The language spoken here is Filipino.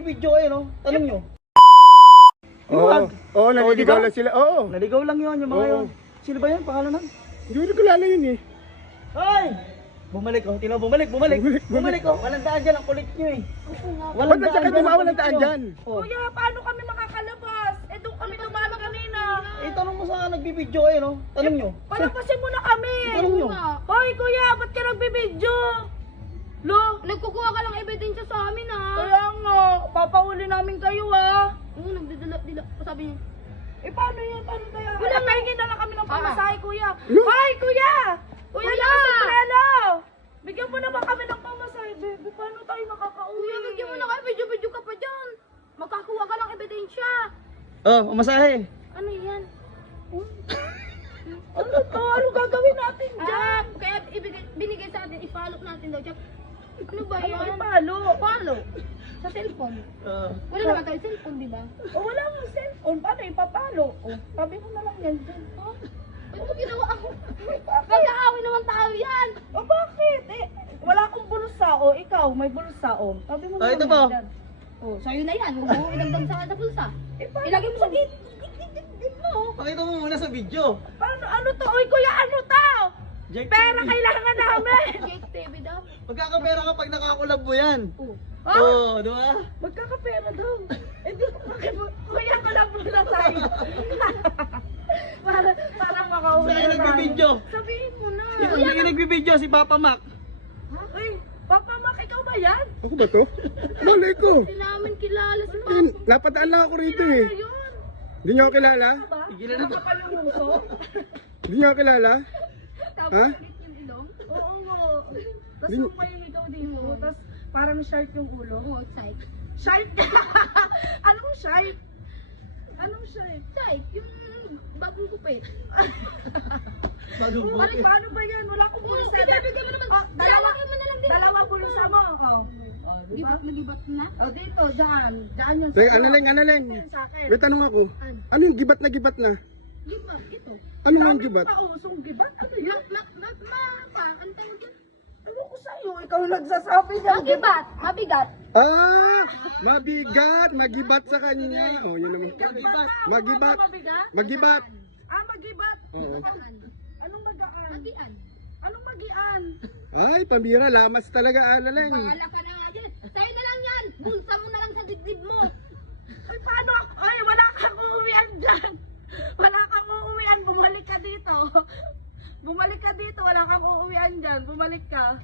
nagbibideo eh, no? Tanong nyo. Oo, naliligaw lang sila. Oo. Naligaw lang yun, yung mga Oo. yun. Sino ba yan? Pangalan nun? Hindi ko kilala yun eh. Hoy! Bumalik oh, tino bumalik. Bumalik oh, walang daan dyan, ang kulit nyo eh. Ba't nagsakay mo walang daan dyan? Oh. Kuya, paano kami makakalabas? Eh, doon kami tumaan kanina. Eh, tanong mo sa nagbibideo eh, no? Tanong nyo. Palapasin mo na kami. Tanong nyo. Hoy, kuya, ba't ka nagbibideo? Lo, Nagkukuha ka lang ebidensya sa amin ah. kaya nga, papahuli namin kayo ah. Oo, nagdidala-dila. Sabi niya, Eh, paano yan? Paano tayo? Wala Wala, pahingin na lang kami ng pamasahe, kuya. Lo? Hoy, kuya! Kuya, Kuya! nakasombrero! Bigyan mo naman kami ng pamasahe, baby. Paano tayo makakauwi? kuya, bigyan mo na kayo. Video-video ka pa dyan. Magkakuha ka lang ebidensya. Oh, umasahe. Ano yan? Ano to? Ano gagawin natin Ah, dyan? kaya binigay sa atin, i-follow natin daw. Tsaka, ano ba Ano yan? ipalo? Follow. Sa cellphone. Wala naman tayo cellphone, di ba? O wala mong cellphone. Paano ipapalo? O, sabi mo na lang yan dyan. Oh, ba't mo ginawa ako? Mag-aaway naman tayo yan. O bakit? Eh, wala akong bulsa. O ikaw, may bulsa. O, sabi mo na Ah, lang ito yan ba? dyan. Oh, sa'yo na yan. Huwag mo idagdag sa bulsa. Eh, paano? Ilagay mo sa git mo. Pakita mo muna sa video. Paano? Ano to? Oy, kuya, ano to? Jake Pera TV. kailangan namin. Jake TV daw. Magkakapera ka pag nakakulab mo yan. Oh. Ha? Oo, di ba? Magkakapera daw. Eh, di bakit mo? Kuya, malabot na tayo. para makauwi Saan na tayo. nagbibideo? Sabihin mo na. Yung nagbibideo si Papa Mac. Uy, Papa Mac, ikaw ba yan? Ako ba to? Malay ko. Hindi namin kilala si Eh, napadaan lang ako rito eh. Ayun. Hindi nyo ako kilala? Ba? Tigilan na to. Nakapal yung muso? Hindi nyo ako kilala? Tapos Ha? ulit yung ilong. Oo nga. Tapos yung may higaw dito. Tapos parang shark yung ulo. Oh, outside. Shark? Anong shark? Anong shark? Outside, yung bagong kupit. Paano ba yan? Wala akong bulsa. Ibibigay mo naman. Oh, dalawa, Lalagay mo na lang din. dalawa bulsa mo. Oh. Gibat na gibat na. Oh, dito, dyan. Dyan yung Teka, ano lang? sa akin. May tanong ako. Ano yung gibat na gibat na? Gibat, ito. Ano nga yung gibat? Pausong gibat? Ano yun? Ano tawag yan? Ano ko sa'yo? Ikaw nagsasabi niya. Magibat, mabigat. Ah! Mabigat! Magibat sa kanya. Oh, yun naman. Magibat. Mabigat? Magibat. Ah, magibat. Oo. Magaan. Anong magaan? Magian. Anong magian? Ay, pambira. Lamas talaga, Alalang. Bahala ka na nga dyan. Sa'yo na lang yan. Bulsa mo na lang sa dibdib mo. Ay, paano ako? Ay, wala kang uuwian dyan. Wala kang uuwian. Bumalik ka dito. Bumalik ka dito. Wala kang uuwian dyan. Bumalik ka.